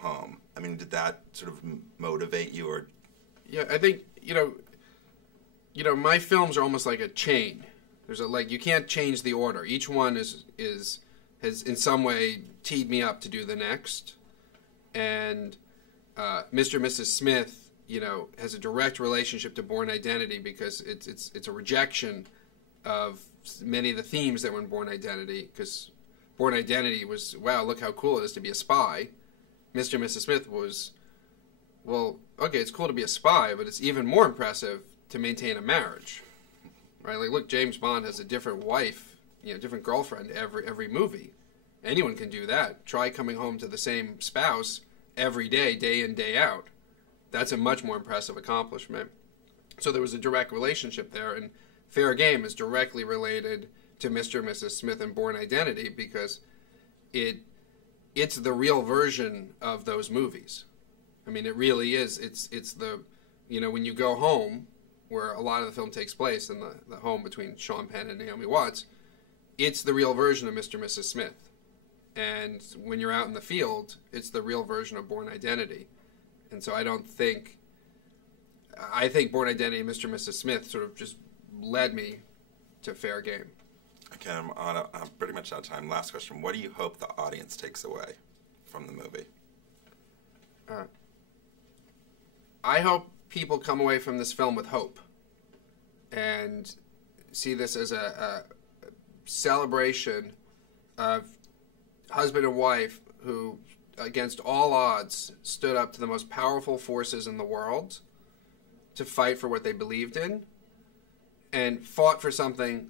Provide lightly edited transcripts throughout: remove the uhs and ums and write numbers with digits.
home. I mean, did that sort of motivate you, or? Yeah, I think my films are almost like a chain. There's you can't change the order. Each one has in some way teed me up to do the next, and Mr. and Mrs. Smith, has a direct relationship to Born Identity because it's a rejection of many of the themes that were in Born Identity. Because Born Identity was, wow, look how cool it is to be a spy. Mr. and Mrs. Smith was, well, okay, it's cool to be a spy, but it's even more impressive to maintain a marriage, right? Like, look, James Bond has a different wife, different girlfriend every movie. Anyone can do that. Try coming home to the same spouse every day, day in, day out. That's a much more impressive accomplishment. So there was a direct relationship there, and Fair Game is directly related to Mr. and Mrs. Smith and Born Identity because it's the real version of those movies. I mean, it really is. It's the, when you go home, where a lot of the film takes place in the home between Sean Penn and Naomi Watts, it's the real version of Mr. and Mrs. Smith. And when you're out in the field, it's the real version of Born Identity. And so I think Born Identity and Mr. and Mrs. Smith sort of just led me to Fair Game. Okay, I'm pretty much out of time. Last question. What do you hope the audience takes away from the movie? I hope people come away from this film with hope and see this as a celebration of husband and wife who, against all odds, stood up to the most powerful forces in the world to fight for what they believed in and fought for something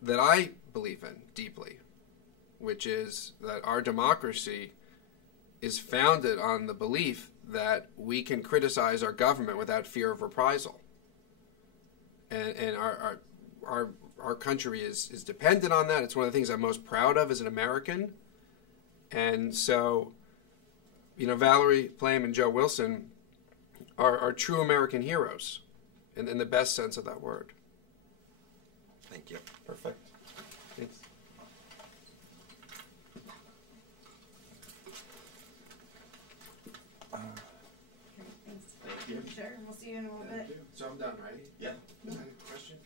that I believe in deeply, which is that our democracy is founded on the belief that we can criticize our government without fear of reprisal. And our country is dependent on that. It's one of the things I'm most proud of as an American. And so, Valerie Plame and Joe Wilson are true American heroes in the best sense of that word. Thank you. Perfect. Thanks. Thanks. Sure, we'll see you in a little bit. So I'm done, right? Yeah. I had a question.